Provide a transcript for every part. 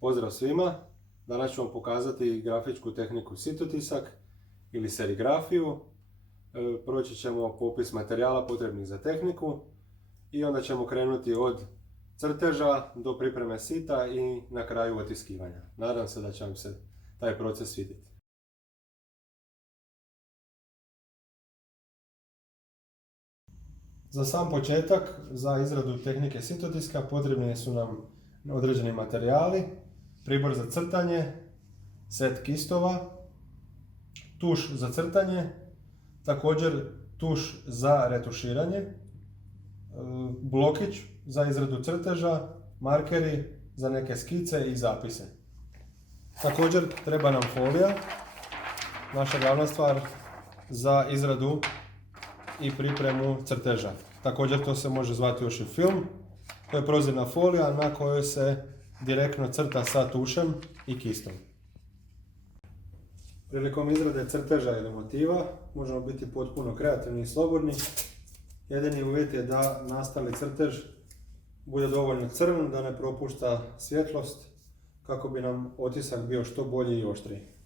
Pozdrav svima! Danas ću vam pokazati grafičku tehniku sitotisak ili serigrafiju. Proći ćemo popis materijala potrebnih za tehniku i onda ćemo krenuti od crteža do pripreme sita i na kraju otiskivanja. Nadam se da će vam se taj proces svidjeti. Za sam početak, za izradu tehnike sitotiska potrebni su nam određeni materijali, pribor za crtanje, set kistova, tuš za crtanje, također tuš za retuširanje, blokić za izradu crteža, markeri za neke skice i zapise. Također treba nam folija, naša glavna stvar za izradu i pripremu crteža. Također to se može zvati još i film. To je prozirna folija na kojoj se direktno crta sa tušem i kistom. Prilikom izrade crteža ili motiva možemo biti potpuno kreativni i slobodni. Jedini uvjet je da nastali crtež bude dovoljno crven, da ne propušta svjetlost kako bi nam otisak bio što bolji i oštriji.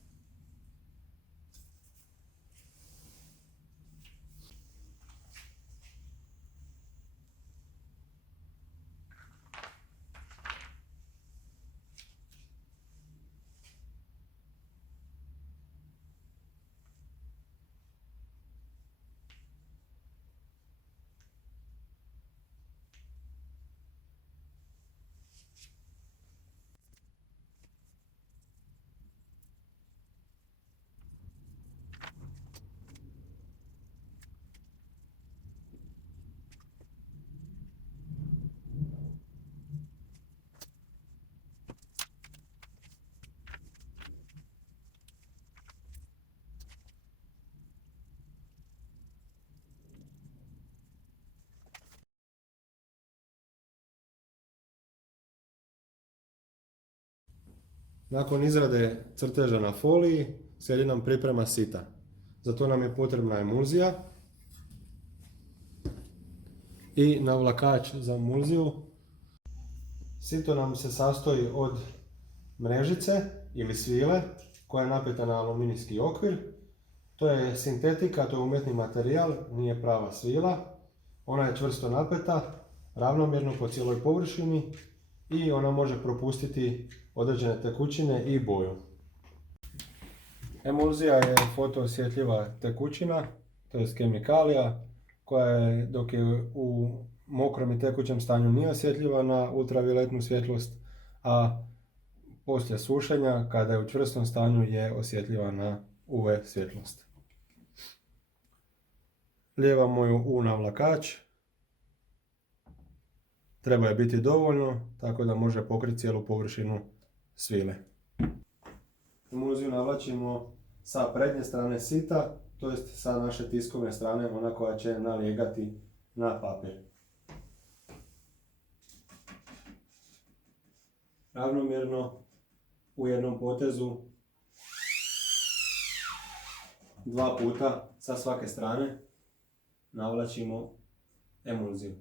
Nakon izrade crteža na foliji slijedi nam priprema sita. Za to nam je potrebna emulzija i navlakač za emulziju. Sito nam se sastoji od mrežice ili svile koja je napeta na aluminijski okvir. To je sintetika, to je umjetni materijal, nije prava svila. Ona je čvrsto napeta, ravnomjerno po cijeloj površini i ona može propustiti određene tekućine i boju. Emulzija je fotoosjetljiva tekućina, to je kemikalija koja je, dok je u mokrom i tekućem stanju, nije osjetljiva na ultravioletnu svjetlost, a poslije sušenja, kada je u čvrstom stanju, je osjetljiva na UV svjetlost. Lijevamo ju u navlakač. Treba je biti dovoljno, tako da može pokriti cijelu površinu svile. Emulziju navlačimo sa prednje strane sita, to jest sa naše tiskovne strane, ona koja će nalijegati na papir. Ravnomjerno u jednom potezu 2 puta sa svake strane navlačimo emulziju.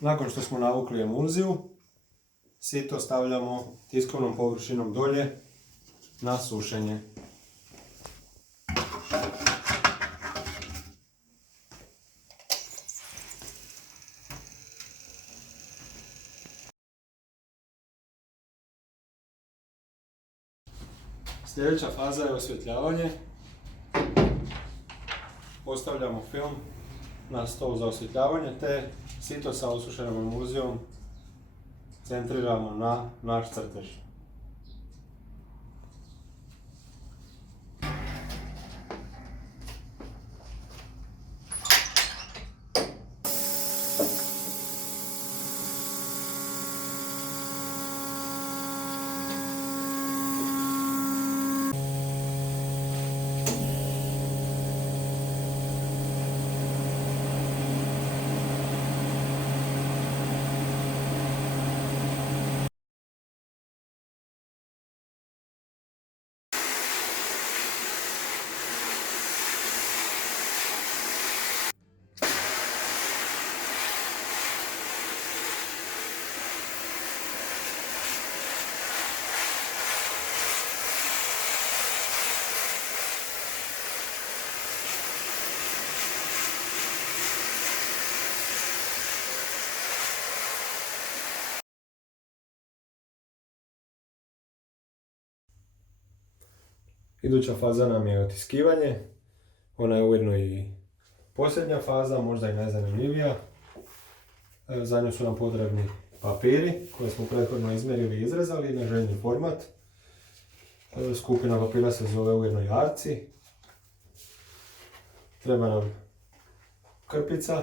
Nakon što smo navukli emulziju, sito stavljamo tiskovnom površinom dolje na sušenje. Sljedeća faza je osvjetljavanje. Postavljamo film na stol za osvjetljavanje te sito sa osušenom emulzijom centriramo na naš crtež. Iduća faza nam je otiskivanje. Ona je ujedno i posljednja faza, možda i najzanimljivija. Za nju su nam potrebni papiri koje smo prethodno izmjerili i izrezali na željeni format. Skupina papira se zove ujedno i arci. Treba nam krpica,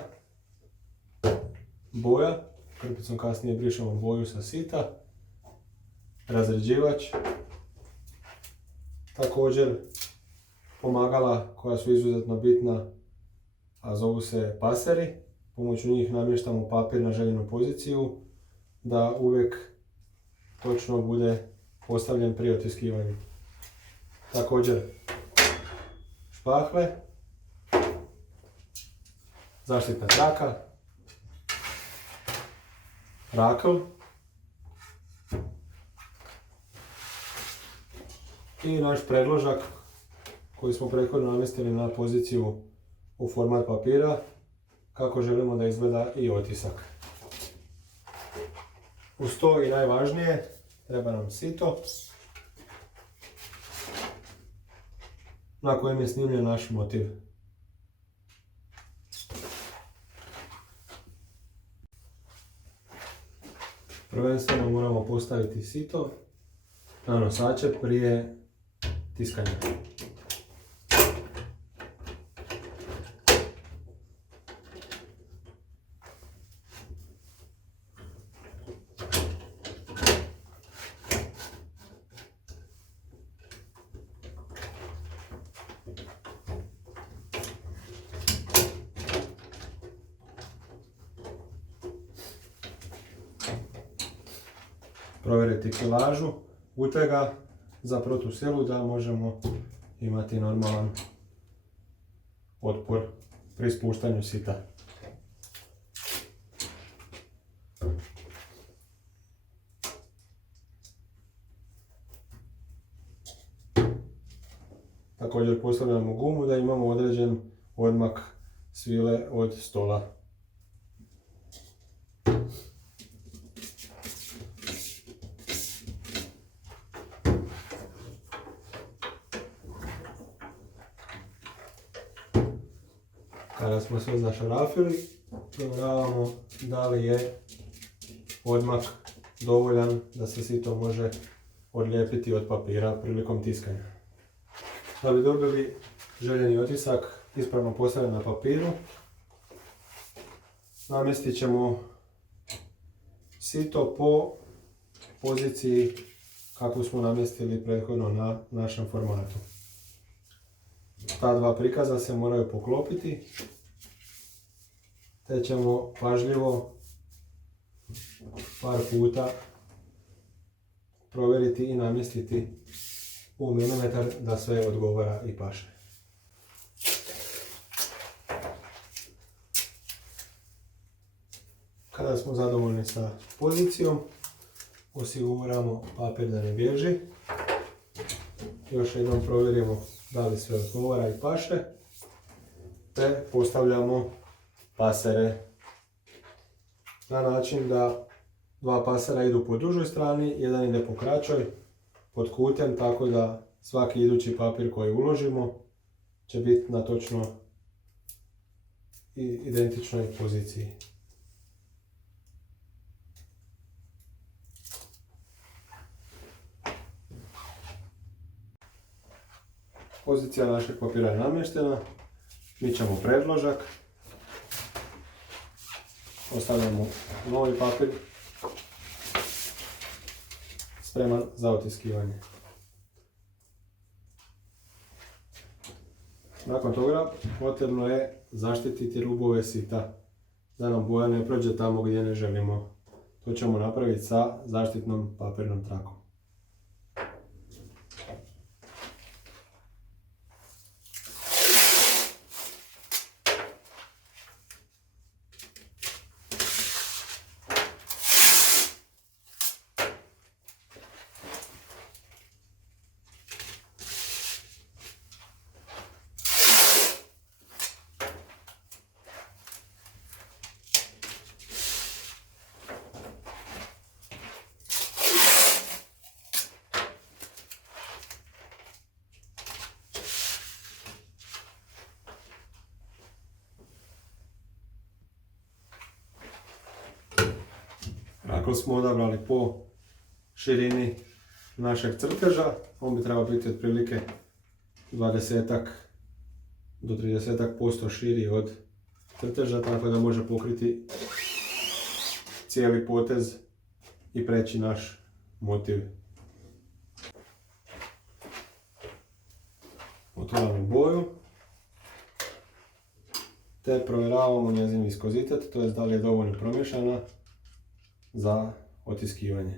boja, krpicom kasnije brišemo boju sa sita, razređivač, također pomagala koja su izuzetno bitna, a zovu se paseri. Pomoću njih namještamo papir na željenu poziciju da uvijek točno bude postavljen pri otiskivanju. Također špahle, zaštitna traka, rakl i naš predložak koji smo prethodno namjestili na poziciju u format papira kako želimo da izgleda i otisak. Uz to i najvažnije treba nam sito na kojem je snimljen naš motiv. Prvenstveno moramo postaviti sito na nosače prije tiskanja. Provjeriti kilažu utega za protusilu da možemo imati normalan otpor pri spuštanju sita. Također postavljamo gumu da imamo određen odmak svile od stola. Kada smo sve zašarafili, provjeravamo da li je odmak dovoljan da se sito može odlijepiti od papira prilikom tiskanja. Da bi dobili željeni otisak ispravno postavljen na papiru, namjestit ćemo sito po poziciji kakvu smo namjestili prethodno na našem formatu. Ta dva prikaza se moraju poklopiti, te ćemo pažljivo par puta provjeriti i namjestiti u milimetar da sve odgovara i paše. Kada smo zadovoljni sa pozicijom, osiguramo papir da ne bježi. Još jednom provjerimo da li sve odgovara i paše, te postavljamo pasere na način da dva pasera idu po dužoj strani, jedan ide po kraćoj, pod kutem, tako da svaki idući papir koji uložimo će biti na točno i identičnoj poziciji. Pozicija našeg papira je namještena, mi ćemo predložak, ostavljamo novi papir spreman za otiskivanje. Nakon toga potrebno je zaštititi rubove sita da nam boja ne prođe tamo gdje ne želimo. To ćemo napraviti sa zaštitnom papirnom trakom. Ako smo odabrali po širini našeg crteža, on bi trebao biti otprilike 20 do 30% širi od crteža, tako da može pokriti cijeli potez i preći naš motiv. Otvaramo boju te provjeravamo njezin viskozitet, to je da li je dovoljno promješana za otiskivanje.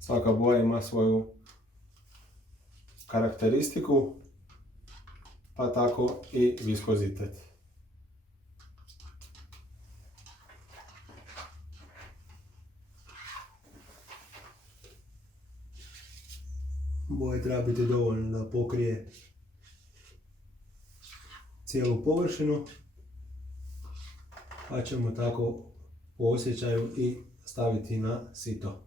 Svaka boja ima svoju karakteristiku, pa tako i viskozitet. Boje treba biti dovoljno da pokrije cijelu površinu, pa ćemo tako po osjećaju i staviti na sito.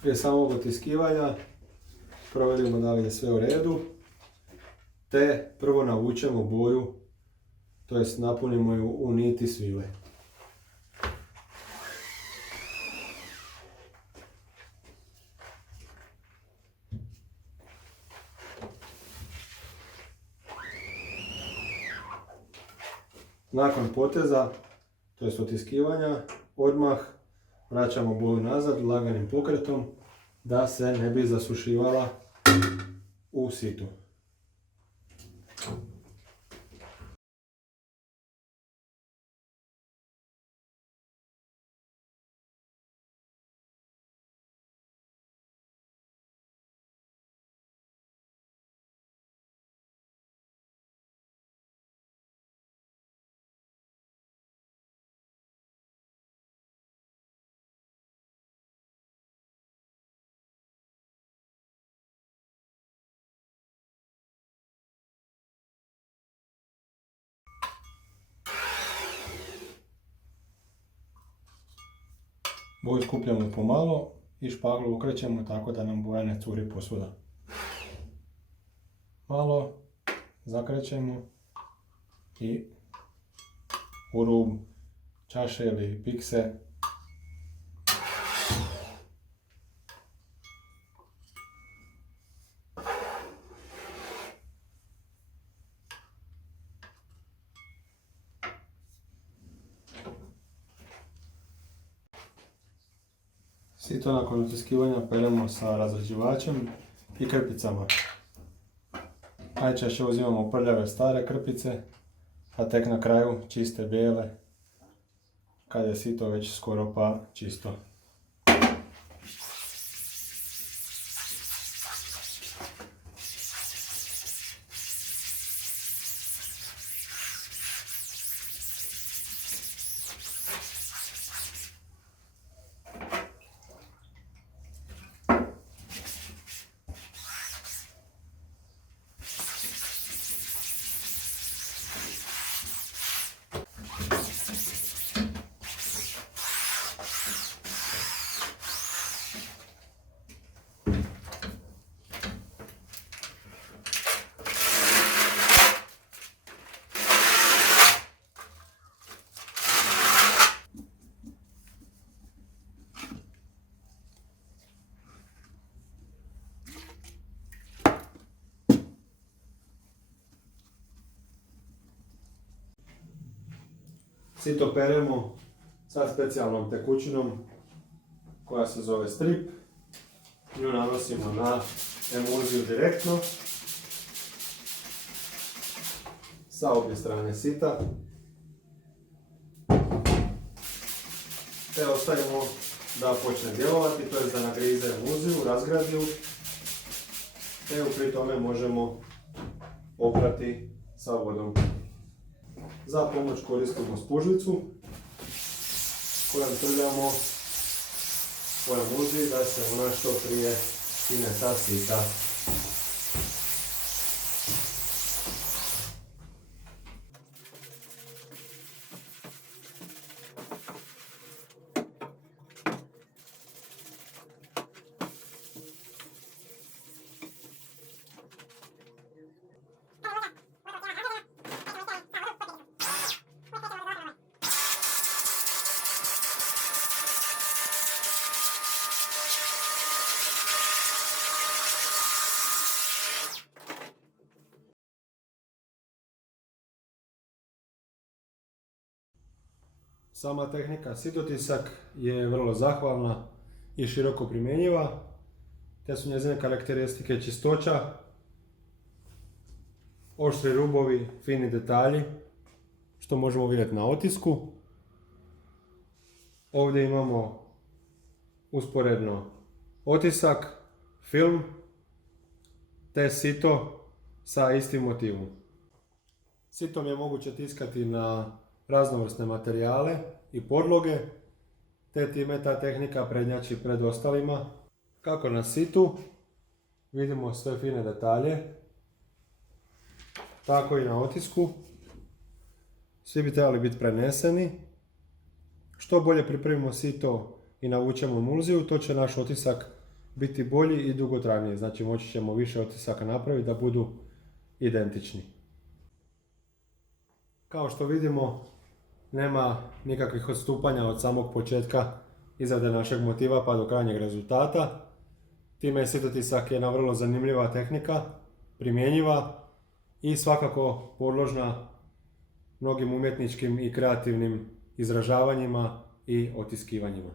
Prije samog otiskivanja provjerimo da li je sve u redu, te prvo navučemo boju, to jest napunimo ju u niti svile. Nakon poteza, to jest otiskivanja, odmah vraćamo boju nazad laganim pokretom da se ne bi zasušivala u situ. Boju skupljamo pomalo i špaglu okrećemo tako da nam boja ne curi posvuda. Malo zakrećemo i u rub čaše ili pikse sito nakon otiskivanja peremo sa razređivačem i krpicama. Najčešće uzimamo prljave stare krpice, a tek na kraju čiste bijele, kad je sito već skoro pa čisto. Sito peremo sa specijalnom tekućinom koja se zove strip. Nju nanosimo na emulziju direktno sa obje strane sita. Te ostavimo da počne djelovati, to je da nagrize emulziju, razgradi ju. Te ju pri tome možemo oprati sa vodom. Za pomoć koristimo spužvicu kojom trljamo po emulziji da se ona što prije skine sa sita. Sama tehnika sitotisak je vrlo zahvalna i široko primjenjiva, te su njezine karakteristike čistoća, oštri rubovi, fini detalji, što možemo vidjeti na otisku. Ovdje imamo usporedno otisak, film, te sito sa istim motivom. Sitom je moguće tiskati na raznovrsne materijale i podloge, te time ta tehnika prednjači pred ostalima. Kako na situ vidimo sve fine detalje, tako i na otisku. Svi bi trebali biti preneseni. Što bolje pripremimo sito i navučemo emulziju, to će naš otisak biti bolji i dugotrajniji. Znači moći ćemo više otisaka napraviti da budu identični. Kao što vidimo, nema nikakvih odstupanja od samog početka izrade našeg motiva pa do krajnjeg rezultata. Time sitotisak je jedna vrlo zanimljiva tehnika, primjenjiva i svakako podložna mnogim umjetničkim i kreativnim izražavanjima i otiskivanjima.